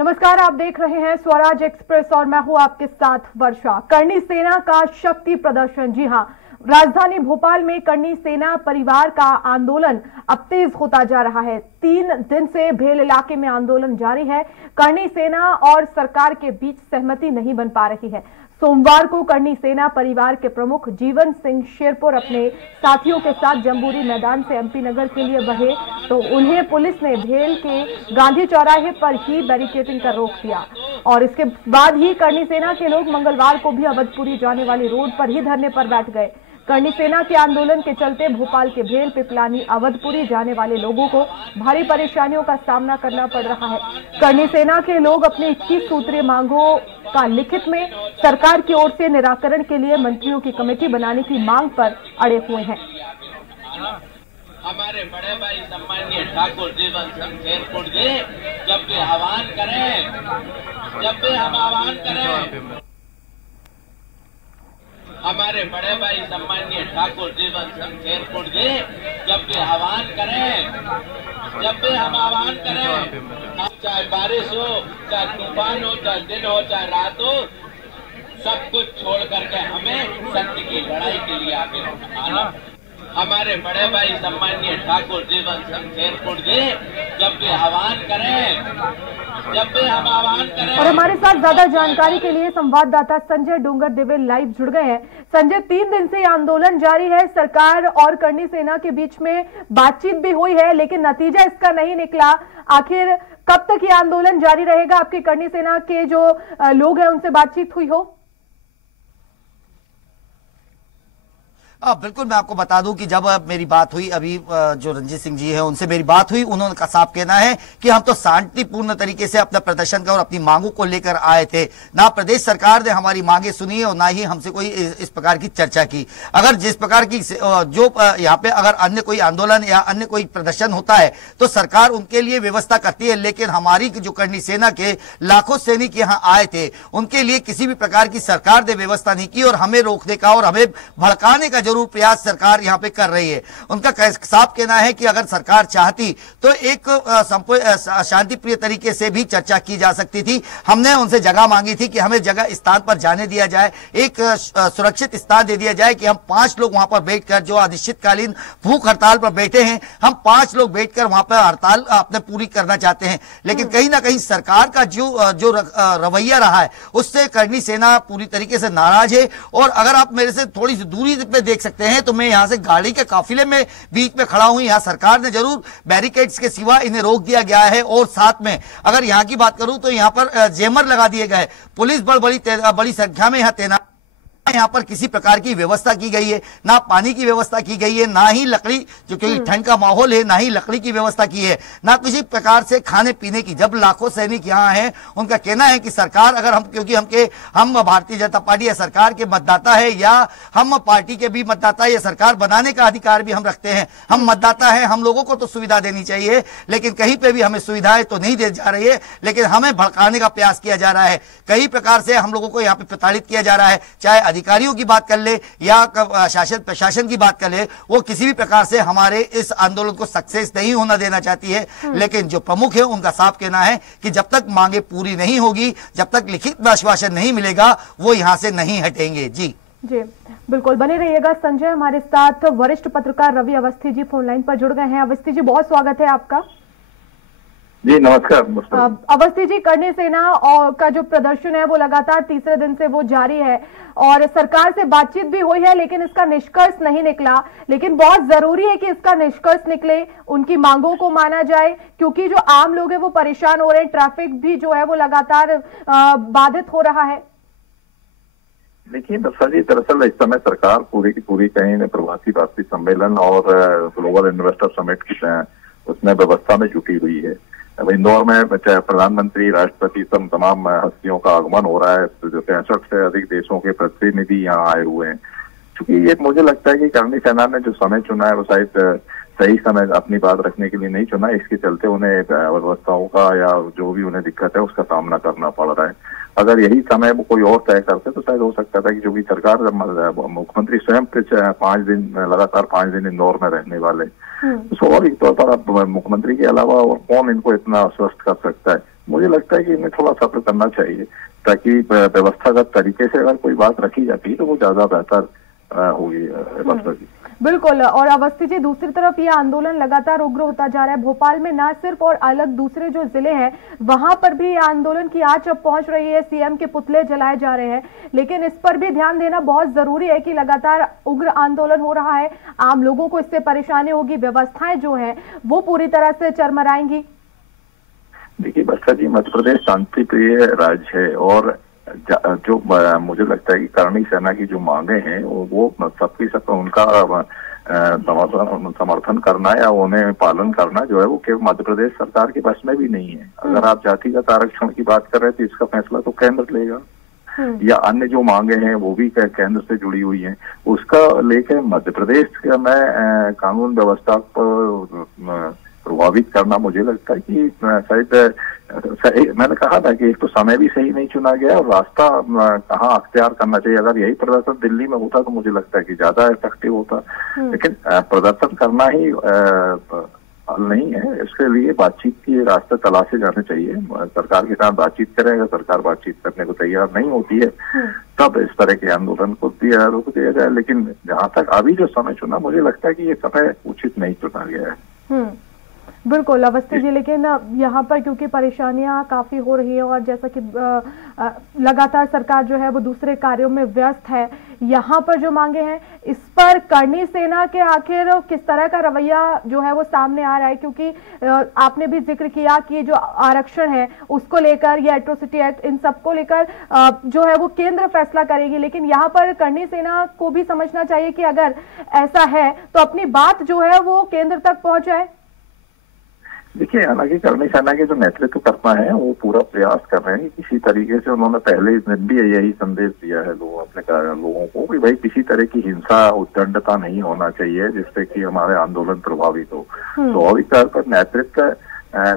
नमस्कार, आप देख रहे हैं स्वराज एक्सप्रेस और मैं हूं आपके साथ वर्षा। करनी सेना का शक्ति प्रदर्शन। जी हां, राजधानी भोपाल में करनी सेना परिवार का आंदोलन अब तेज होता जा रहा है। 3 दिन से भेल इलाके में आंदोलन जारी है। करनी सेना और सरकार के बीच सहमति नहीं बन पा रही है। सोमवार को करनी सेना परिवार के प्रमुख जीवन सिंह शेरपुर अपने साथियों के साथ जम्बूरी मैदान से एमपी नगर के लिए बढ़े तो उन्हें पुलिस ने भेल के गांधी चौराहे पर ही बैरिकेडिंग कर रोक दिया और इसके बाद ही करनी सेना के लोग मंगलवार को भी अवधपुरी जाने वाली रोड पर ही धरने पर बैठ गए। करनी सेना के आंदोलन के चलते भोपाल के भेल, पिपलानी, अवधपुरी जाने वाले लोगों को भारी परेशानियों का सामना करना पड़ रहा है। करनी सेना के लोग अपनी 21 सूत्रीय मांगों का लिखित में सरकार की ओर से निराकरण के लिए मंत्रियों की कमेटी बनाने की मांग पर अड़े हुए हैं। हमारे बड़े भाई सम्माननीय ठाकुर जीवन सिंह शेरपुर जी जब भी आह्वान करें, हमारे बड़े भाई सम्माननीय ठाकुर जीवन सिंह शेरपुर जी जब भी आह्वान करें, चाहे बारिश हो, चाहे तूफान हो, चाहे दिन हो, चाहे रात हो, सब कुछ छोड़ करके हमें सत्य की लड़ाई के लिए आगे आना। हमारे बड़े भाई सम्माननीय ठाकुर जीवन सिंह शेरपुर जी जब भी आह्वान करें और हमारे साथ ज्यादा जानकारी के लिए संवाददाता संजय डोंगर दिवे लाइव जुड़ गए हैं। संजय, 3 दिन से आंदोलन जारी है। सरकार और करनी सेना के बीच में बातचीत भी हुई है लेकिन नतीजा इसका नहीं निकला। आखिर कब तक ये आंदोलन जारी रहेगा? आपके करनी सेना के जो लोग हैं उनसे बातचीत हुई हो? बिल्कुल, मैं आपको बता दूं कि जब मेरी बात हुई अभी जो रंजीत सिंह जी हैं उनसे मेरी बात हुई, उन्होंने का साफ कहना है कि हम तो शांतिपूर्ण तरीके से अपना प्रदर्शन कर और अपनी मांगों को लेकर आए थे। ना प्रदेश सरकार ने हमारी मांगे सुनी और ना ही हमसे कोई इस प्रकार की चर्चा की। अगर जिस प्रकार की जो यहाँ पे अगर अन्य कोई आंदोलन या अन्य कोई प्रदर्शन होता है तो सरकार उनके लिए व्यवस्था करती है, लेकिन हमारी जो करनी सेना के लाखों सैनिक यहाँ आए थे उनके लिए किसी भी प्रकार की सरकार ने व्यवस्था नहीं की और हमें रोकने का और हमें भड़काने का जरूर प्रयास सरकार यहां पे कर रही है। उनका साफ कहना है कि अगर सरकार चाहती तो एक शांतिप्रिय तरीके से भी चर्चा की जा सकती थी। हमने उनसे जगह मांगी थी कि हमें जगह स्थान पर जाने दिया जाए, एक सुरक्षित स्थान दे दिया जाए कि हम 5 लोग वहां पर बैठकर जो अनिश्चितकालीन भूख हड़ताल पर बैठे हैं, हम 5 लोग बैठकर वहां पर हड़ताल अपने पूरी करना चाहते हैं। लेकिन कहीं ना कहीं सरकार का जो रवैया रहा है उससे करनी सेना पूरी तरीके से नाराज है। और अगर आप मेरे से थोड़ी सी दूरी पे देख सकते हैं तो मैं यहां से गाड़ी के काफिले में बीच में खड़ा हूं। यहां सरकार ने जरूर बैरिकेड्स के सिवा इन्हें रोक दिया गया है और साथ में अगर यहां की बात करूं तो यहां पर जैमर लगा दिए गए, पुलिस बड़ी संख्या में यहां तैनात, यहाँ पर किसी प्रकार की व्यवस्था की गई है, ना पानी की व्यवस्था की गई है, ना ही लकड़ी, जो क्योंकि ठंड का माहौल है, ना ही लकड़ी की व्यवस्था की है, ना किसी प्रकार से खाने पीने की। जब लाखों सैनिक यहाँ हैं, उनका कहना है कि सरकार अगर हम, क्योंकि हम भारतीय जनता पार्टी या सरकार के मतदाता है या हम पार्टी के भी मतदाता है, या सरकार बनाने का अधिकार भी हम रखते हैं, हम मतदाता है, हम लोगों को तो सुविधा देनी चाहिए, लेकिन कहीं पे भी हमें सुविधाएं तो नहीं दी जा रही है, लेकिन हमें भड़काने का प्रयास किया जा रहा है। कई प्रकार से हम लोगों को यहाँ पे प्रताड़ित किया जा रहा है, चाहे अधिकारियों की बात कर ले या शासन प्रशासन की बात कर ले, वो किसी भी प्रकार से हमारे इस आंदोलन को सक्सेस नहीं होना देना चाहती है। लेकिन जो प्रमुख है उनका साफ कहना है कि जब तक मांगे पूरी नहीं होगी, जब तक लिखित आश्वासन नहीं मिलेगा, वो यहां से नहीं हटेंगे। जी बिल्कुल, बने रहिएगा। संजय, हमारे साथ वरिष्ठ पत्रकार रवि अवस्थी जी फोन लाइन पर जुड़ गए हैं। अवस्थी जी, बहुत स्वागत है आपका। जी नमस्कार। अवस्थी जी, करनी सेना और का जो प्रदर्शन है वो लगातार तीसरे दिन से वो जारी है और सरकार से बातचीत भी हुई है लेकिन इसका निष्कर्ष नहीं निकला। लेकिन बहुत जरूरी है कि इसका निष्कर्ष निकले, उनकी मांगों को माना जाए, क्योंकि जो आम लोग हैं वो परेशान हो रहे हैं, ट्रैफिक भी जो है वो लगातार बाधित हो रहा है। देखिए दरअसल इस समय सरकार पूरी की पूरी कहीं प्रवासी भारतीय सम्मेलन और ग्लोबल इन्वेस्टर समिट की उसमें व्यवस्था में जुटी हुई है। इंदौर में प्रधानमंत्री, राष्ट्रपति, तमाम हस्तियों का आगमन हो रहा है। 65 से अधिक देशों के प्रतिनिधि यहाँ आए हुए हैं। क्योंकि ये मुझे लगता है कि करनी सेना ने जो समय चुना है वो शायद सही समय अपनी बात रखने के लिए नहीं चुना, इसके चलते उन्हें अव्यवस्थाओं का या जो भी उन्हें दिक्कत है उसका सामना करना पड़ रहा है। अगर यही समय वो कोई और तय करते तो शायद हो सकता था कि जो भी सरकार, मुख्यमंत्री स्वयं 5 दिन लगातार 5 दिन इंदौर में रहने वाले, स्वाभाविक तौर पर अब मुख्यमंत्री के अलावा और कौन इनको इतना आश्वस्त कर सकता है। मुझे लगता है कि इन्हें थोड़ा सब्र करना चाहिए, ताकि व्यवस्थागत तरीके से अगर कोई बात रखी जाती है तो वो ज्यादा बेहतर होगी अवस्था जी। बिल्कुल। और अवस्थी जी, दूसरी तरफ ये आंदोलन लगातार उग्र होता जा रहा है। भोपाल में ना सिर्फ और अलग दूसरे जो जिले हैं वहां पर भी आंदोलन की आंच अब पहुंच रही है, सीएम के पुतले जलाए जा रहे हैं। लेकिन इस पर भी ध्यान देना बहुत जरूरी है कि लगातार उग्र आंदोलन हो रहा है, आम लोगों को इससे परेशानी होगी, व्यवस्थाएं जो है वो पूरी तरह से चरमराएंगी। देखिए वर्षा जी, मध्य प्रदेश शांति प्रिय राज्य है और जो मुझे लगता है कि करणी सेना की जो मांगे हैं वो सबकी सब उनका समर्थन करना या उन्हें पालन करना जो है वो केवल मध्य प्रदेश सरकार के बस में भी नहीं है। अगर आप जातिगत आरक्षण की बात कर रहे हैं तो इसका फैसला तो केंद्र लेगा, या अन्य जो मांगे हैं वो भी केंद्र से जुड़ी हुई हैं, उसका लेकर मध्य प्रदेश का मैं कानून व्यवस्था पर प्रभावित करना, मुझे लगता है कि शायद मैंने कहा था कि एक तो समय भी सही नहीं चुना गया और रास्ता कहाँ अख्तियार करना चाहिए। अगर यही प्रदर्शन दिल्ली में होता तो मुझे लगता है कि ज्यादा इफेक्टिव होता, लेकिन प्रदर्शन करना ही हल नहीं है। इसके लिए बातचीत के रास्ते तलाशे जाने चाहिए। सरकार के साथ बातचीत करें, अगर सरकार बातचीत करने को तैयार नहीं होती है तब इस तरह के आंदोलन को रोक दिया जाए। लेकिन जहां तक अभी जो समय चुना, मुझे लगता है कि ये समय उचित नहीं चुना गया है। बिल्कुल अवस्थी जी, लेकिन यहाँ पर क्योंकि परेशानियां काफी हो रही है और जैसा कि लगातार सरकार जो है वो दूसरे कार्यों में व्यस्त है, यहाँ पर जो मांगे हैं इस पर करणी सेना के आखिर किस तरह का रवैया जो है वो सामने आ रहा है? क्योंकि आपने भी जिक्र किया कि जो आरक्षण है उसको लेकर या एट्रोसिटी एक्ट, इन सबको लेकर जो है वो केंद्र फैसला करेगी, लेकिन यहाँ पर करणी सेना को भी समझना चाहिए कि अगर ऐसा है तो अपनी बात जो है वो केंद्र तक पहुंचाए। देखिए, हालांकि करणी सेना के जो नेतृत्व करना है वो पूरा प्रयास कर रहे हैं कि किसी तरीके से, उन्होंने पहले दिन भी यही संदेश दिया है लोगों को कि भाई किसी तरह की हिंसा उद्दंडता नहीं होना चाहिए जिससे कि हमारे आंदोलन प्रभावित हो। स्वाभाविक तौर पर नेतृत्व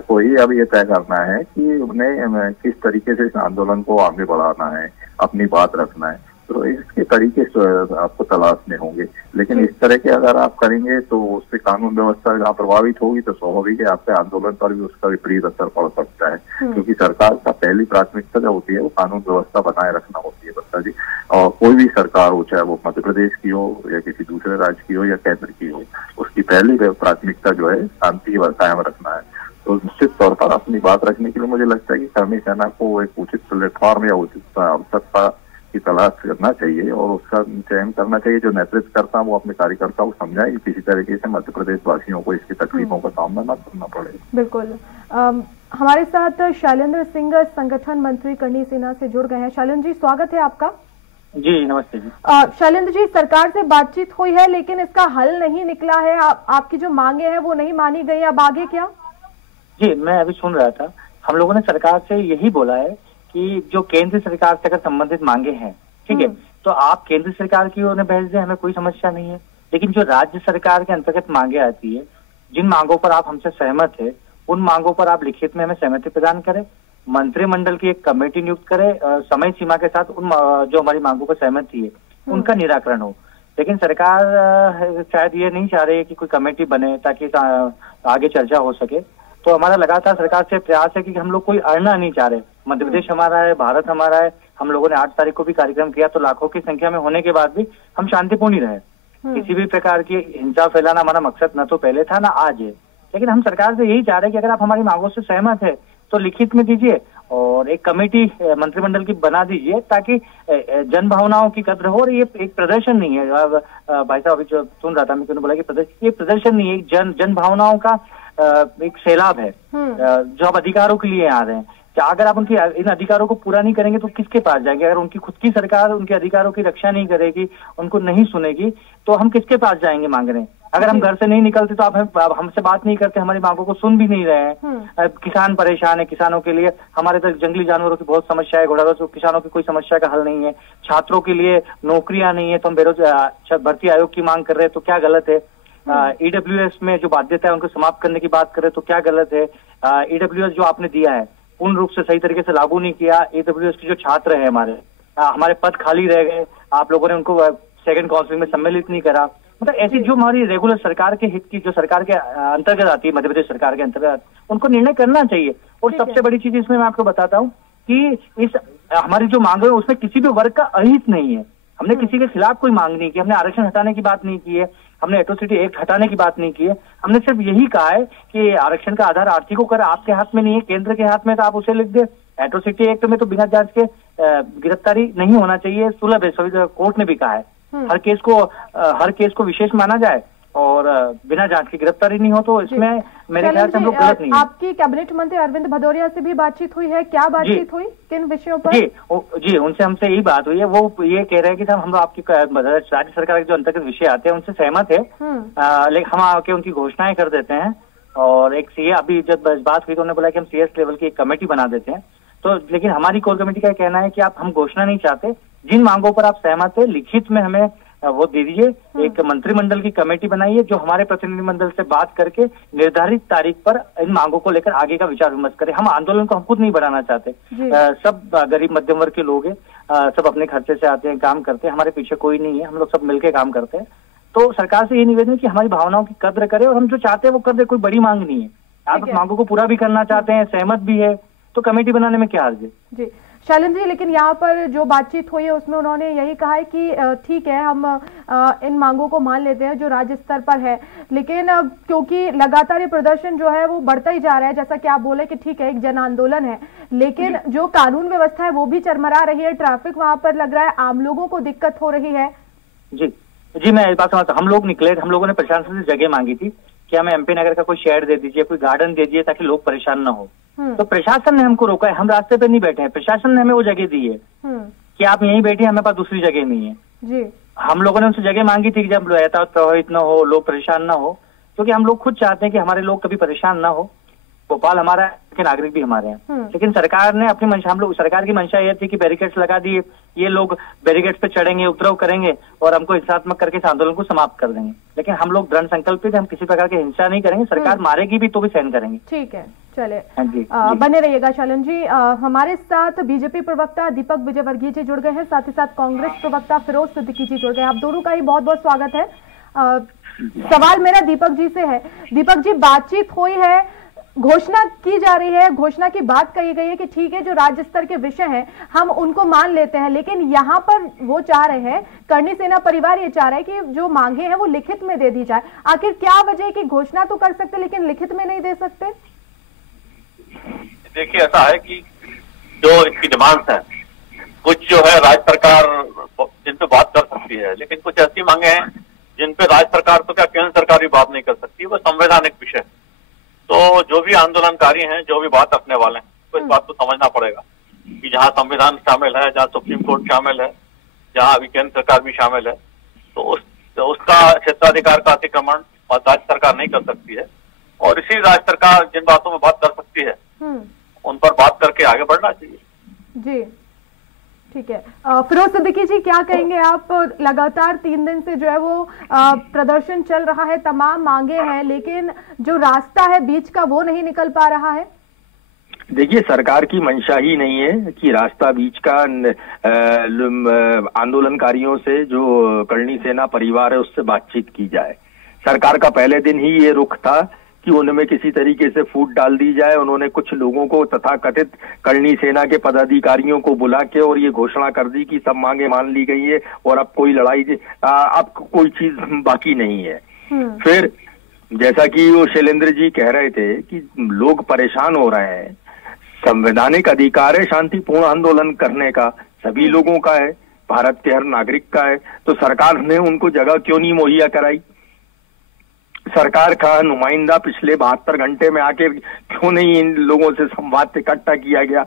को ही अब ये तय करना है कि उन्हें किस तरीके से इस आंदोलन को आगे बढ़ाना है, अपनी बात रखना है, तो इसके तरीके से आपको तलाशने होंगे। लेकिन इस तरह के अगर आप करेंगे तो उससे कानून व्यवस्था जहाँ प्रभावित होगी तो स्वाभाविक है आपके आंदोलन पर भी उसका विपरीत असर पड़ सकता है, क्योंकि सरकार का पहली प्राथमिकता जो होती है वो कानून व्यवस्था बनाए रखना होती है बच्चा जी। और कोई भी सरकार हो, चाहे वो मध्य प्रदेश की हो या किसी दूसरे राज्य की हो या केंद्र की हो, उसकी पहली प्राथमिकता जो है शांति कायम रखना है। तो निश्चित तौर पर अपनी बात रखने के लिए मुझे लगता है कि करणी सेना को एक उचित प्लेटफॉर्म या उचित अवसर की तलाश करना चाहिए और उसका चयन करना चाहिए। जो नेतृत्व करता है वो अपने कार्यकर्ताओं को समझाए कि किसी तरीके से मध्य प्रदेश वासियों को इसकी तकलीफों का सामना न करना पड़े। बिल्कुल। हमारे साथ शैलेंद्र सिंह संगठन मंत्री करणी सेना से जुड़ गए हैं। शैलेंद्र जी, स्वागत है आपका। जी नमस्ते जी। शैलेंद्र जी, सरकार से बातचीत हुई है लेकिन इसका हल नहीं निकला है, आपकी जो मांगे हैं वो नहीं मानी गई, अब आगे क्या? जी, मैं अभी सुन रहा था, हम लोगों ने सरकार से यही बोला है कि जो केंद्र सरकार से अगर संबंधित मांगे हैं, ठीक है, तो आप केंद्र सरकार की ओर भेज दें, हमें कोई समस्या नहीं है। लेकिन जो राज्य सरकार के अंतर्गत मांगे आती है, जिन मांगों पर आप हमसे सहमत है, उन मांगों पर आप लिखित में हमें सहमति प्रदान करें, मंत्रिमंडल की एक कमेटी नियुक्त करें, समय सीमा के साथ उन जो हमारी मांगों पर सहमति है उनका निराकरण हो। लेकिन सरकार शायद ये नहीं चाह रही है कि कोई कमेटी बने ताकि आगे चर्चा हो सके। तो हमारा लगातार सरकार से प्रयास है कि हम लोग कोई अड़ना नहीं चाह रहे। मध्य प्रदेश हमारा है, भारत हमारा है। हम लोगों ने 8 तारीख को भी कार्यक्रम किया, तो लाखों की संख्या में होने के बाद भी हम शांतिपूर्ण ही रहे। किसी भी प्रकार की हिंसा फैलाना हमारा मकसद न तो पहले था ना आज है। लेकिन हम सरकार से यही चाह रहे हैं कि अगर आप हमारी मांगों से सहमत है तो लिखित में दीजिए और एक कमेटी मंत्रिमंडल की बना दीजिए ताकि जन भावनाओं की कद्र हो। और ये एक प्रदर्शन नहीं है, भाई साहब अभी जो सुन रहा था मैं, बोला कि ये प्रदर्शन नहीं है, जन भावनाओं का एक सैलाब है जो आप अधिकारों के लिए आ रहे हैं। क्या अगर आप उनकी इन अधिकारों को पूरा नहीं करेंगे तो किसके पास जाएंगे? अगर उनकी खुद की सरकार उनके अधिकारों की रक्षा नहीं करेगी, उनको नहीं सुनेगी, तो हम किसके पास जाएंगे मांगने? अगर हम घर से नहीं निकलते तो आप हमसे बात नहीं करते, हमारी मांगों को सुन भी नहीं रहे हैं। किसान परेशान है, किसानों के लिए हमारे तक जंगली जानवरों की बहुत समस्या है, घोड़ा तो किसानों की कोई समस्या का हल नहीं है। छात्रों के लिए नौकरियां नहीं है तो हम बेरोजगार भर्ती आयोग की मांग कर रहे हैं, तो क्या गलत है? ईडब्ल्यूएस में जो बाध्यता है उनको समाप्त करने की बात करें तो क्या गलत है? ईडब्ल्यूएस जो आपने दिया है पूर्ण रूप से सही तरीके से लागू नहीं किया। ईडब्ल्यूएस के जो छात्र हैं हमारे पद खाली रह गए, आप लोगों ने उनको सेकंड काउंसिलिंग में सम्मिलित नहीं करा। मतलब ऐसी जो हमारी रेगुलर सरकार के हित की, जो सरकार के अंतर्गत आती है, मध्य प्रदेश सरकार के अंतर्गत, उनको निर्णय करना चाहिए। और सबसे बड़ी चीज इसमें मैं आपको बताता हूँ कि इस हमारी जो मांग है उसमें किसी भी वर्ग का अहित नहीं है। हमने किसी के खिलाफ कोई मांग नहीं की, हमने आरक्षण हटाने की बात नहीं की है, हमने एट्रोसिटी एक्ट हटाने की बात नहीं की है। हमने सिर्फ यही कहा है कि आरक्षण का आधार आर्थिक होकर आपके हाथ में नहीं है, केंद्र के हाथ में, तो आप उसे लिख दे। एट्रोसिटी एक्ट में तो बिना जांच के गिरफ्तारी नहीं होना चाहिए, सुलभ है, कोर्ट ने भी कहा है। हर केस को विशेष माना जाए और बिना जांच की गिरफ्तारी नहीं हो, तो इसमें मेरे ख्याल से हम लोग गलत नहीं है। आपकी कैबिनेट मंत्री अरविंद भदौरिया से भी बातचीत हुई है, क्या बातचीत हुई, किन विषयों पर? जी, उनसे हमसे यही बात हुई है। वो ये कह रहे हैं कि हम आपकी राज्य सरकार के जो अंतर्गत विषय आते हैं उनसे सहमत है, लेकिन हम आके उनकी घोषणाएं कर देते हैं। और एक सीए, अभी जब बात हुई तो उन्होंने बोला कि हम सीएस लेवल की एक कमेटी बना देते हैं। तो लेकिन हमारी कोर कमेटी का कहना है कि हम घोषणा नहीं चाहते, जिन मांगों पर आप सहमत है लिखित में हमें वो दे दीजिए। एक मंत्रिमंडल की कमेटी बनाइए जो हमारे प्रतिनिधिमंडल से बात करके निर्धारित तारीख पर इन मांगों को लेकर आगे का विचार विमर्श करें। हम आंदोलन को हम खुद नहीं बढ़ाना चाहते। सब गरीब मध्यम वर्ग के लोग हैं, सब अपने खर्चे से आते हैं, काम करते हैं, हमारे पीछे कोई नहीं है, हम लोग सब मिलकर काम करते हैं। तो सरकार से ये निवेदन है कि हमारी भावनाओं की कद्र करे और हम जो चाहते हैं वो कर दे। कोई बड़ी मांग नहीं है, आप उस मांगों को पूरा भी करना चाहते हैं, सहमत भी है, तो कमेटी बनाने में क्या हर्ज है। जी शैलेंद्र जी, लेकिन यहाँ पर जो बातचीत हुई है उसमें उन्होंने यही कहा है कि ठीक है, हम इन मांगों को मान लेते हैं जो राज्य स्तर पर है, लेकिन क्योंकि लगातार ये प्रदर्शन जो है वो बढ़ता ही जा रहा है, जैसा कि आप बोले कि ठीक है एक जन आंदोलन है, लेकिन जो कानून व्यवस्था है वो भी चरमरा रही है, ट्रैफिक वहां पर लग रहा है, आम लोगों को दिक्कत हो रही है। जी मैं इस बात समझता हूँ। हम लोग निकले, हम लोगों ने प्रशासन से जगह मांगी थी कि हमें एमपी नगर का कोई शेड दे दीजिए, कोई गार्डन दे दीजिए ताकि लोग परेशान ना हो। तो प्रशासन ने हमको रोका है, हम रास्ते पे नहीं बैठे हैं, प्रशासन ने हमें वो जगह दी है कि आप यहीं बैठिए, हमें पास दूसरी जगह नहीं है। जी हम लोगों ने उनसे जगह मांगी थी कि जब यातायात प्रभावित न हो, लोग परेशान ना हो, क्योंकि हम लोग खुद चाहते हैं कि हमारे लोग कभी परेशान ना हो। भोपाल हमारा के नागरिक भी हमारे हैं, लेकिन सरकार ने अपनी मंशा, हम लोग सरकार की मंशा ये थी कि बैरिकेड्स लगा दिए, ये लोग बैरिकेड्स पे चढ़ेंगे, उपद्रव करेंगे और हमको हिंसात्मक करके इस आंदोलन को समाप्त कर देंगे। लेकिन हम लोग दृढ़ संकल्पित, हम किसी प्रकार की हिंसा नहीं करेंगे, सरकार मारेगी भी तो भी सहन करेंगे। ठीक है, चले जी, बने रहिएगा शैलेंद्र जी। हमारे साथ बीजेपी प्रवक्ता दीपक विजयवर्गीय जी जुड़ गए हैं, साथ ही साथ कांग्रेस प्रवक्ता फिरोज सिद्दीकी जी जुड़ गए। आप दोनों का ही बहुत बहुत स्वागत है। सवाल मेरा दीपक जी से है। दीपक जी, बातचीत हुई है, घोषणा की जा रही है, घोषणा की बात कही गई है कि ठीक है जो राज्य स्तर के विषय हैं हम उनको मान लेते हैं, लेकिन यहाँ पर वो चाह रहे हैं, करणी सेना परिवार ये चाह रहा है कि जो मांगे हैं वो लिखित में दे दी जाए। आखिर क्या वजह है कि घोषणा तो कर सकते लेकिन लिखित में नहीं दे सकते? देखिए, ऐसा है कि जो इनकी डिमांड्स हैं, कुछ जो है राज्य सरकार जिन पे बात कर सकती है, लेकिन कुछ ऐसी मांगे हैं जिन पे राज्य सरकार तो क्या केंद्र सरकार भी बात नहीं कर सकती, वो संवैधानिक विषय। तो जो भी आंदोलनकारी हैं, जो भी बात रखने वाले हैं, तो इस बात को समझना पड़ेगा कि जहां संविधान शामिल है, जहां सुप्रीम कोर्ट शामिल है, जहां अभी केंद्र सरकार भी शामिल है, तो उसका क्षेत्राधिकार का अतिक्रमण राज्य सरकार नहीं कर सकती है। और इसी राज्य सरकार जिन बातों में बात कर सकती है उन पर बात करके आगे बढ़ना चाहिए। जी ठीक है। फिरोज सिद्दीकी जी, क्या कहेंगे आप? लगातार 3 दिन से जो है वो प्रदर्शन चल रहा है, तमाम मांगे हैं, लेकिन जो रास्ता है बीच का वो नहीं निकल पा रहा है। देखिए, सरकार की मंशा ही नहीं है कि रास्ता बीच का आंदोलनकारियों से, जो करणी सेना परिवार है, उससे बातचीत की जाए। सरकार का पहले दिन ही ये रुख था कि उनमें किसी तरीके से फूट डाल दी जाए। उन्होंने कुछ लोगों को, तथाकथित करणी सेना के पदाधिकारियों को बुला के और ये घोषणा कर दी कि सब मांगे मान ली गई है और अब कोई लड़ाई, अब कोई चीज बाकी नहीं है। फिर जैसा कि वो शैलेंद्र जी कह रहे थे कि लोग परेशान हो रहे हैं, संवैधानिक अधिकार है शांतिपूर्ण आंदोलन करने का, सभी लोगों का है, भारत के हर नागरिक का है, तो सरकार ने उनको जगह क्यों नहीं मुहैया कराई? सरकार का नुमाइंदा पिछले 72 घंटे में आके क्यों नहीं इन लोगों से संवाद इकट्ठा किया गया?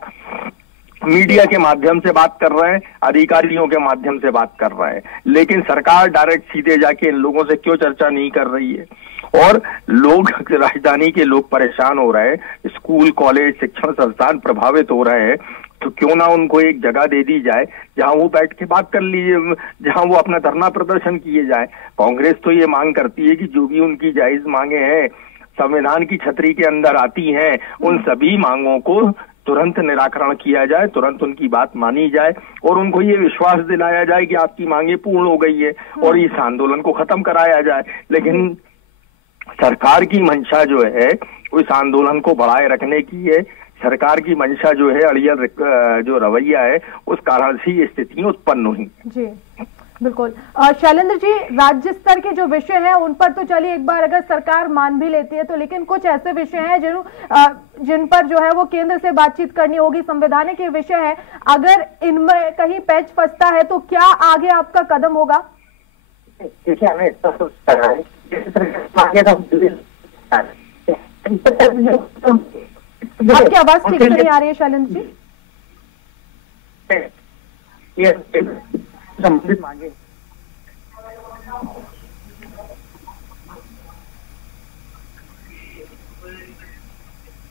मीडिया के माध्यम से बात कर रहे हैं, अधिकारियों के माध्यम से बात कर रहे हैं, लेकिन सरकार डायरेक्ट सीधे जाके इन लोगों से क्यों चर्चा नहीं कर रही है? और लोग, राजधानी के लोग परेशान हो रहे हैं, स्कूल कॉलेज शिक्षण संस्थान प्रभावित हो रहे हैं, तो क्यों ना उनको एक जगह दे दी जाए जहां वो बैठ के बात कर लीजिए, जहां वो अपना धरना प्रदर्शन किए जाए। कांग्रेस तो ये मांग करती है कि जो भी उनकी जायज मांगे हैं, संविधान की छतरी के अंदर आती हैं, उन सभी मांगों को तुरंत निराकरण किया जाए, तुरंत उनकी बात मानी जाए और उनको ये विश्वास दिलाया जाए कि आपकी मांगे पूर्ण हो गई है और इस आंदोलन को खत्म कराया जाए। लेकिन सरकार की मंशा जो है वो इस आंदोलन को बढ़ाए रखने की है। सरकार की मंशा जो है, अड़ियल जो रवैया है, उस कारण से ये स्थितियां उत्पन्न हुई। जी बिल्कुल। शैलेंद्र जी, राज्य स्तर के जो विषय हैं उन पर तो चलिए एक बार अगर सरकार मान भी लेती है तो, लेकिन कुछ ऐसे विषय हैं जिन पर जो है वो केंद्र से बातचीत करनी होगी, संवैधानिक के विषय है, अगर इनमें कहीं पैच फंसता है तो क्या आगे आपका कदम होगा? देखिए, हमें आपकी आवाज ठीक से नहीं आ रही है शैलेंद्र जी। संबंधित मांगे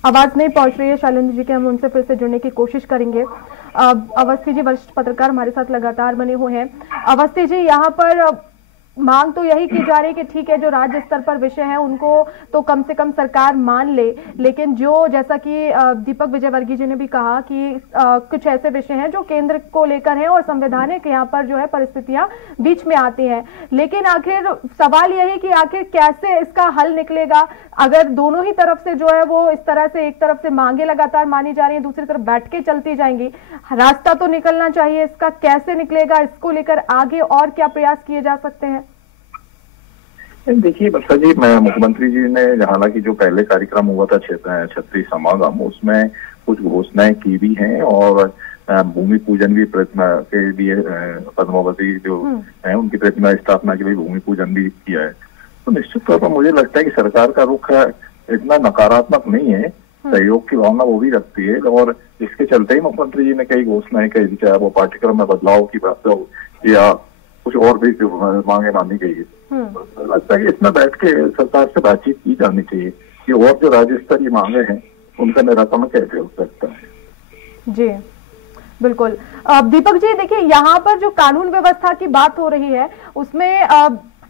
आवाज नहीं पहुंच रही है शैलेंद्र जी के, हम उनसे फिर से जुड़ने की कोशिश करेंगे। अवस्थी जी वरिष्ठ पत्रकार हमारे साथ लगातार बने हुए हैं। अवस्थी जी, यहाँ पर मांग तो यही की जा रही है कि ठीक है, जो राज्य स्तर पर विषय है उनको तो कम से कम सरकार मान ले, लेकिन जो जैसा कि दीपक विजयवर्गीय जी ने भी कहा कि कुछ ऐसे विषय हैं जो केंद्र को लेकर हैं और संवैधानिक यहाँ पर जो है परिस्थितियां बीच में आती हैं। लेकिन आखिर सवाल यही कि आखिर कैसे इसका हल निकलेगा अगर दोनों ही तरफ से जो है वो इस तरह से, एक तरफ से मांगे लगातार मानी जा रही है, दूसरी तरफ बैठ के चलती जाएंगी। रास्ता तो निकलना चाहिए, इसका कैसे निकलेगा, इसको लेकर आगे और क्या प्रयास किए जा सकते हैं? देखिए बत्सा जी, मुख्यमंत्री जी ने हालांकि जो पहले कार्यक्रम हुआ था छत्री समागम, उसमें कुछ घोषणाएं की भी हैं और भूमि पूजन भी प्रतिमा के लिए पद्मावती जो है उनकी प्रतिमा स्थापना के लिए भूमि पूजन भी किया है। तो निश्चित तौर पर मुझे लगता है कि सरकार का रुख इतना नकारात्मक नहीं है, सहयोग की भावना वो भी रखती है और इसके चलते ही मुख्यमंत्री जी ने कई घोषणाएं कही, चाहे वो पाठ्यक्रम में बदलाव की बात हो या कुछ और भी जो मांगे मानी गई है। लगता है कि इसमें बैठ के सरकार से बातचीत की जानी चाहिए कि और जो राज्य स्तरीय मांगे हैं उनका निराकरण कैसे हो सकता है। जी बिल्कुल। दीपक जी, देखिए यहाँ पर जो कानून व्यवस्था की बात हो रही है उसमें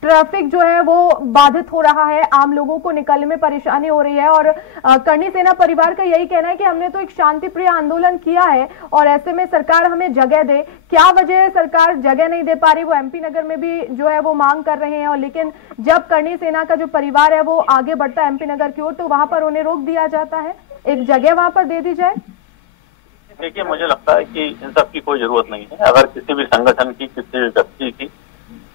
ट्रैफिक जो है वो बाधित हो रहा है, आम लोगों को निकलने में परेशानी हो रही है और करनी सेना परिवार का यही कहना है कि हमने तो एक शांतिप्रिय आंदोलन किया है और ऐसे में सरकार हमें जगह दे। क्या वजह सरकार जगह नहीं दे पा रही? वो एमपी नगर में भी जो है वो मांग कर रहे हैं और लेकिन जब करनी सेना का जो परिवार है वो आगे बढ़ता है एमपी नगर की ओर तो वहां पर उन्हें रोक दिया जाता है। एक जगह वहां पर दे दी जाए। देखिए, मुझे लगता है कि इन सब की कोई जरूरत नहीं है। अगर किसी भी संगठन की, किसी भी व्यक्ति की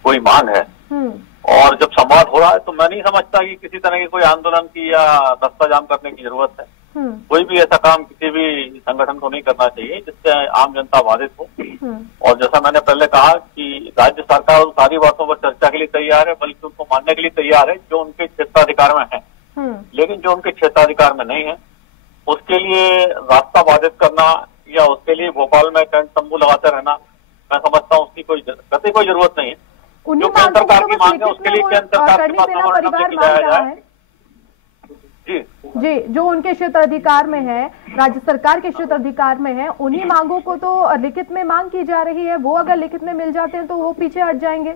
कोई मांग है और जब संवाद हो रहा है तो मैं नहीं समझता कि किसी तरह के कोई आंदोलन की या रास्ता जाम करने की जरूरत है। कोई भी ऐसा काम किसी भी संगठन को नहीं करना चाहिए जिससे आम जनता बाधित हो। और जैसा मैंने पहले कहा कि राज्य सरकार उन सारी बातों पर चर्चा के लिए तैयार है, बल्कि उनको मानने के लिए तैयार है जो उनके क्षेत्राधिकार में है। लेकिन जो उनके क्षेत्राधिकार में नहीं है उसके लिए रास्ता बाधित करना या उसके लिए भोपाल में टेंट तंबू लगाते रहना, मैं समझता हूँ उसकी कोई जरूरत नहीं है। जो केंद्र सरकार की मांग है उसके लिए केंद्र सरकार के पास जी, जो उनके क्षेत्र अधिकार में है, राज्य सरकार के क्षेत्र अधिकार में है, उन्हीं मांगों को तो लिखित में मांग की जा रही है। वो अगर लिखित में मिल जाते हैं तो वो पीछे हट जाएंगे।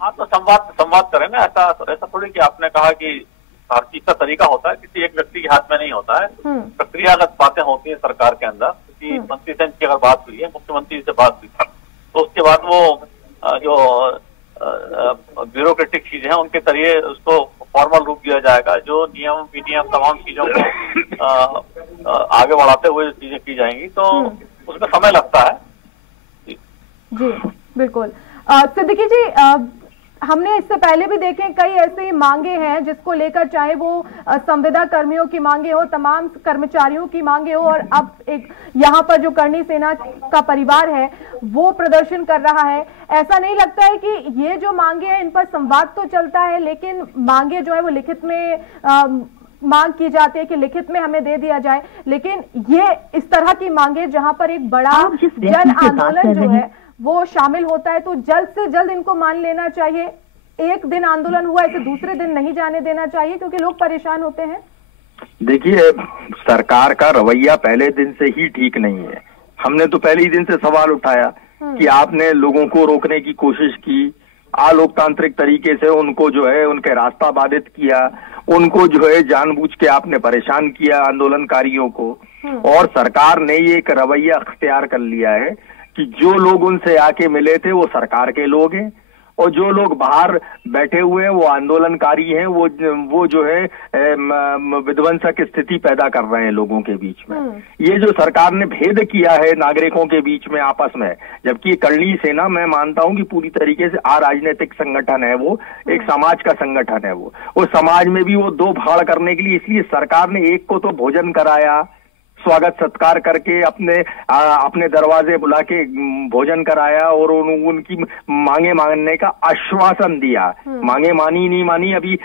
आप तो संवाद करें ना। ऐसा थोड़ी कि आपने कहा कि हर चीज का तरीका होता है, किसी एक व्यक्ति के हाथ में नहीं होता है। प्रक्रियागत बातें होती है सरकार के अंदर। किसी मंत्री से अगर बात हुई है, मुख्यमंत्री से बात हुई तो उसके बाद वो जो ब्यूरोक्रेटिक चीजें हैं उनके जरिए उसको फॉर्मल रूप दिया जाएगा। जो नियम विनियम तमाम चीजों को आगे बढ़ाते हुए चीजें की जाएंगी तो उसमें समय लगता है। जी बिल्कुल। सिद्दीकी जी, हमने इससे पहले भी देखे कई ऐसी मांगे हैं जिसको लेकर, चाहे वो संविदा कर्मियों की मांगे हो, तमाम कर्मचारियों की मांगे हो, और अब एक यहाँ पर जो करनी सेना का परिवार है वो प्रदर्शन कर रहा है। ऐसा नहीं लगता है कि ये जो मांगे हैं इन पर संवाद तो चलता है लेकिन मांगे जो है वो लिखित में मांग की जाती है कि लिखित में हमें दे दिया जाए, लेकिन ये इस तरह की मांगे जहां पर एक बड़ा जन आंदोलन जो है वो शामिल होता है तो जल्द से जल्द इनको मान लेना चाहिए। एक दिन आंदोलन हुआ इसे दूसरे दिन नहीं जाने देना चाहिए क्योंकि लोग परेशान होते हैं। देखिए, सरकार का रवैया पहले दिन से ही ठीक नहीं है। हमने तो पहले ही दिन से सवाल उठाया कि आपने लोगों को रोकने की कोशिश की, अलोकतांत्रिक तरीके से उनको जो है उनके रास्ता बाधित किया उनको जो है जानबूझ के आपने परेशान किया आंदोलनकारियों को। और सरकार ने ये एक रवैया अख्तियार कर लिया है कि जो लोग उनसे आके मिले थे वो सरकार के लोग हैं, और जो लोग बाहर बैठे हुए हैं वो आंदोलनकारी हैं, वो जो है विध्वंसक स्थिति पैदा कर रहे हैं लोगों के बीच में। ये जो सरकार ने भेद किया है नागरिकों के बीच में आपस में, जबकि करणी सेना मैं मानता हूं कि पूरी तरीके से अराजनीतिक संगठन है, वो एक समाज का संगठन है। वो समाज में भी वो दो भाड़ करने के लिए, इसलिए सरकार ने एक को तो भोजन कराया, स्वागत सत्कार करके अपने दरवाजे बुला के भोजन कराया और उनकी मांगे मानने का आश्वासन दिया। मांगे मानी नहीं मानी अभी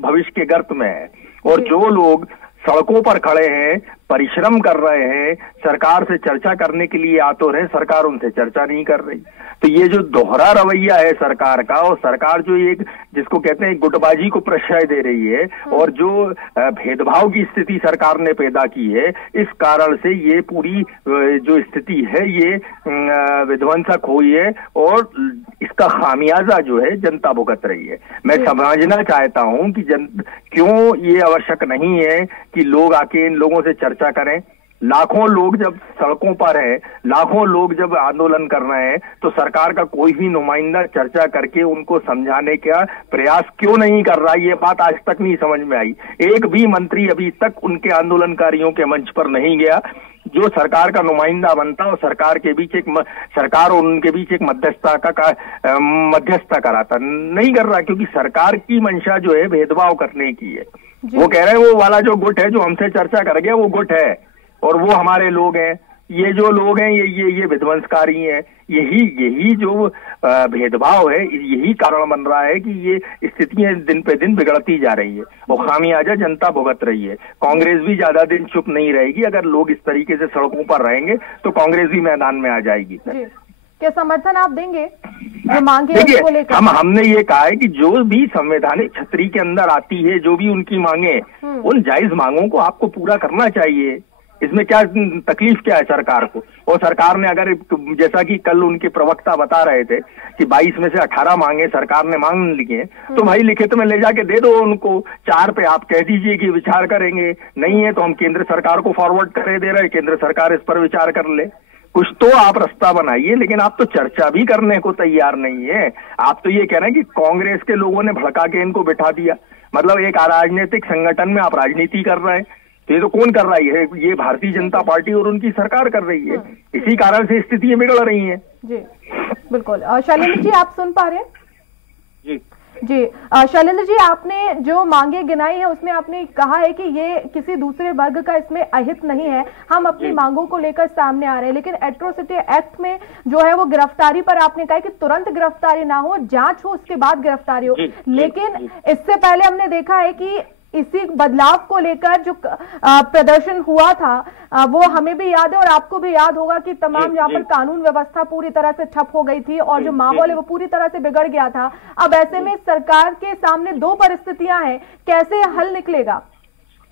भविष्य के गर्त में है। और जो लोग सड़कों पर खड़े हैं, परिश्रम कर रहे हैं, सरकार से चर्चा करने के लिए आ तो रहे, सरकार उनसे चर्चा नहीं कर रही। तो ये जो दोहरा रवैया है सरकार का, और सरकार जो एक जिसको कहते हैं गुटबाजी को प्रश्रय दे रही है, और जो भेदभाव की स्थिति सरकार ने पैदा की है, इस कारण से ये पूरी जो स्थिति है ये विध्वंसक हुई है, और इसका खामियाजा जो है जनता भुगत रही है। मैं समझना चाहता हूं कि क्यों ये आवश्यक नहीं है कि लोग आके इन लोगों से चर्चा करें। लाखों लोग जब सड़कों पर हैं, लाखों लोग जब आंदोलन कर रहे हैं, तो सरकार का कोई भी नुमाइंदा चर्चा करके उनको समझाने का प्रयास क्यों नहीं कर रहा, ये बात आज तक नहीं समझ में आई। एक भी मंत्री अभी तक उनके आंदोलनकारियों के मंच पर नहीं गया जो सरकार का नुमाइंदा बनता और सरकार और उनके बीच एक मध्यस्थता कराता। नहीं कर रहा, क्योंकि सरकार की मंशा जो है भेदभाव करने की है। वो कह रहे हैं वो वाला जो गुट है जो हमसे चर्चा कर गया वो गुट है और वो हमारे लोग हैं। ये जो लोग हैं ये विध्वंसकारी हैं। यही जो भेदभाव है, यही कारण बन रहा है कि ये स्थितियां दिन पे दिन बिगड़ती जा रही है और खामियाजा जनता भुगत रही है। कांग्रेस भी ज्यादा दिन चुप नहीं रहेगी। अगर लोग इस तरीके से सड़कों पर रहेंगे तो कांग्रेस भी मैदान में आ जाएगी। क्या समर्थन आप देंगे जो मांगे उसको लेकर? हमने ये कहा है कि जो भी संवैधानिक छतरी के अंदर आती है, जो भी उनकी मांगे, उन जायज मांगों को आपको पूरा करना चाहिए। इसमें क्या तकलीफ क्या है सरकार को? और सरकार ने अगर, जैसा कि कल उनके प्रवक्ता बता रहे थे कि 22 में से 18 मांगे सरकार ने मांग लिए, तो भाई लिखित में ले जाके दे दो उनको। 4 पे आप कह दीजिए कि विचार करेंगे, नहीं है तो हम केंद्र सरकार को फॉरवर्ड करे दे रहे हैं, केंद्र सरकार इस पर विचार कर ले। कुछ तो आप रास्ता बनाइए, लेकिन आप तो चर्चा भी करने को तैयार नहीं है। आप तो ये कह रहे हैं कि कांग्रेस के लोगों ने भड़का के इनको बिठा दिया, मतलब एक राजनीतिक संगठन में आप राजनीति कर रहे हैं। ये तो कौन कर रही है? ये भारतीय जनता पार्टी और उनकी सरकार कर रही है। इसी कारण से स्थितियां बिगड़ रही हैं। जी बिल्कुल। शैलेंद्र जी, आप सुन पा रहे हैं? जी शैलेंद्र जी, आपने जो मांगे गिनाई है उसमें आपने कहा है कि ये किसी दूसरे वर्ग का इसमें अहित नहीं है, हम अपनी मांगों को लेकर सामने आ रहे हैं। लेकिन एट्रोसिटी एक्ट में जो है वो गिरफ्तारी पर आपने कहा कि तुरंत गिरफ्तारी ना हो, जांच हो, उसके बाद गिरफ्तारी हो। लेकिन इससे पहले हमने देखा है कि इसी बदलाव को लेकर जो प्रदर्शन हुआ था वो हमें भी याद है और आपको भी याद होगा कि तमाम यहाँ पर कानून व्यवस्था पूरी तरह से ठप हो गई थी और जो माहौल है वो पूरी तरह से बिगड़ गया था। अब ऐसे में सरकार के सामने दो परिस्थितियां हैं, कैसे हल निकलेगा?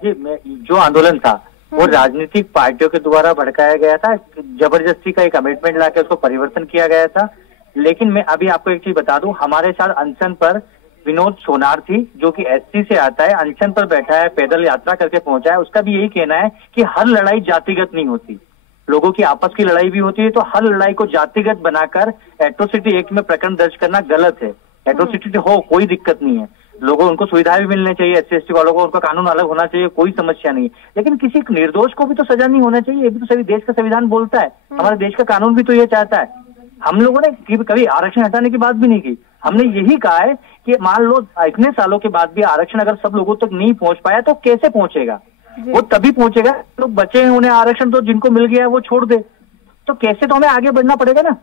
जी, जो आंदोलन था वो राजनीतिक पार्टियों के द्वारा भड़काया गया था, जबरदस्ती का एक कमिटमेंट लाके उसको परिवर्तन किया गया था। लेकिन मैं अभी आपको एक चीज बता दूं, हमारे साथ अनशन पर विनोद सोनार थी जो कि एससी से आता है, अनशन पर बैठा है, पैदल यात्रा करके पहुंचा है। उसका भी यही कहना है कि हर लड़ाई जातिगत नहीं होती, लोगों की आपस की लड़ाई भी होती है। तो हर लड़ाई को जातिगत बनाकर एट्रोसिटी एक्ट में प्रकरण दर्ज करना गलत है। एट्रोसिटी हो कोई दिक्कत नहीं है, लोगों उनको सुविधाएं भी मिलनी चाहिए, एससी एसटी वालों को उनका कानून अलग होना चाहिए, कोई समस्या नहीं। लेकिन किसी निर्दोष को भी तो सजा नहीं होना चाहिए। ये भी तो सभी देश का संविधान बोलता है, हमारे देश का कानून भी तो ये चाहता है। हम लोगों ने कभी आरक्षण हटाने की बात भी नहीं की। हमने यही कहा है कि मान लो इतने सालों के बाद भी आरक्षण अगर सब लोगों तक नहीं पहुंच पाया तो कैसे पहुंचेगा? वो तभी पहुंचेगा लोग बचे हैं, उन्हें आरक्षण तो जिनको मिल गया है वो छोड़ दे, तो कैसे तो हमें आगे बढ़ना पड़ेगा ना।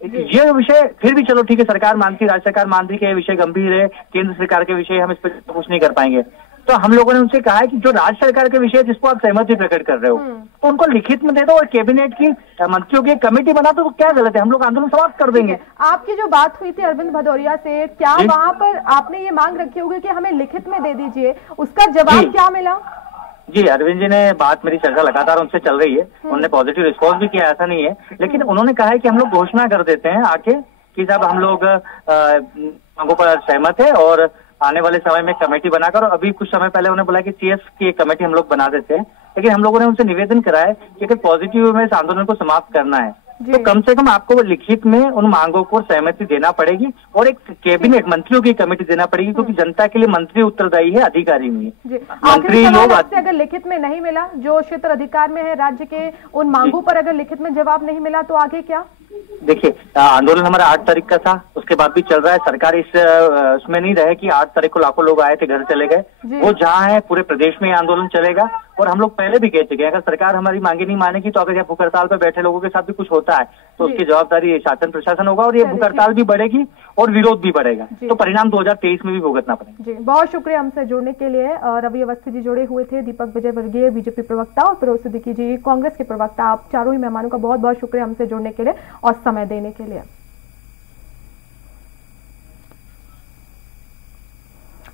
ये विषय फिर भी चलो ठीक है, सरकार मानती, राज्य सरकार मानती कि ये विषय गंभीर है, केंद्र सरकार के विषय हम इस पर कुछ नहीं कर पाएंगे। तो हम लोगों ने उनसे कहा है कि जो राज्य सरकार के विषय जिसको आप सहमति प्रकट कर रहे हो तो उनको लिखित में दे दो और कैबिनेट की मंत्रियों की कमेटी बना दो, तो क्या गलत है? हम लोग आंदोलन समाप्त कर देंगे। आपकी जो बात हुई थी अरविंद भदौरिया से, क्या वहां पर आपने ये मांग रखी होगी कि हमें लिखित में दे दीजिए, उसका जवाब क्या मिला? जी, अरविंद जी ने बात, मेरी चर्चा लगातार उनसे चल रही है, उन्होंने पॉजिटिव रिस्पॉन्स भी किया, ऐसा नहीं है। लेकिन उन्होंने कहा है कि हम लोग घोषणा कर देते हैं आके कि जब हम लोग मांगों पर सहमत है और आने वाले समय में कमेटी बनाकर, और अभी कुछ समय पहले उन्होंने बोला कि सीएस की एक कमेटी हम लोग बना देते हैं, लेकिन हम लोगों ने उनसे निवेदन करा है कि अगर पॉजिटिव में इस आंदोलन को समाप्त करना है तो कम से कम आपको लिखित में उन मांगों को सहमति देना पड़ेगी और एक कैबिनेट मंत्रियों की कमेटी देना पड़ेगी, क्योंकि जनता के लिए मंत्री उत्तरदायी है, अधिकारी नहीं है। मंत्री लोग अगर लिखित में नहीं मिला, जो क्षेत्र अधिकार में है राज्य के, उन मांगों पर अगर लिखित में जवाब नहीं मिला तो आगे क्या? देखिए, आंदोलन हमारा 8 तारीख का था, उसके बाद भी चल रहा है। सरकार उसमें नहीं रहे कि 8 तारीख को लाखों लोग आए थे, घर चले गए। वो जहाँ है पूरे प्रदेश में आंदोलन चलेगा। और हम लोग पहले भी कह चुके हैं, अगर सरकार हमारी मांगे नहीं मानेगी तो अगर यह भूख हड़ताल पर बैठे लोगों के साथ भी कुछ होता है तो उसकी जवाबदारी शासन प्रशासन होगा, और ये भूख हड़ताल भी बढ़ेगी और विरोध भी बढ़ेगा, तो परिणाम 2023 में भी भुगतना पड़ेगा। जी, बहुत शुक्रिया हमसे जुड़ने के लिए। रवि अवस्थी जी जुड़े हुए थे, दीपक विजयवर्गीय बीजेपी प्रवक्ता और फिरोज सिद्दीकी जी कांग्रेस के प्रवक्ता। आप चारों ही मेहमानों का बहुत बहुत शुक्रिया हमसे जुड़ने के लिए और समय देने के लिए।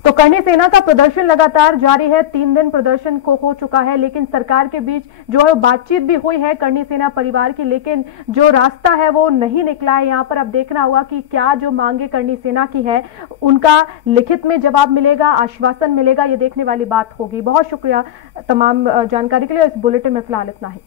तो करनी सेना का प्रदर्शन लगातार जारी है, 3 दिन प्रदर्शन को हो चुका है, लेकिन सरकार के बीच जो है बातचीत भी हुई है करनी सेना परिवार की, लेकिन जो रास्ता है वो नहीं निकला है। यहाँ पर अब देखना होगा कि क्या जो मांगे करनी सेना की है उनका लिखित में जवाब मिलेगा, आश्वासन मिलेगा, ये देखने वाली बात होगी। बहुत शुक्रिया तमाम जानकारी के लिए। इस बुलेटिन में फिलहाल इतना ही।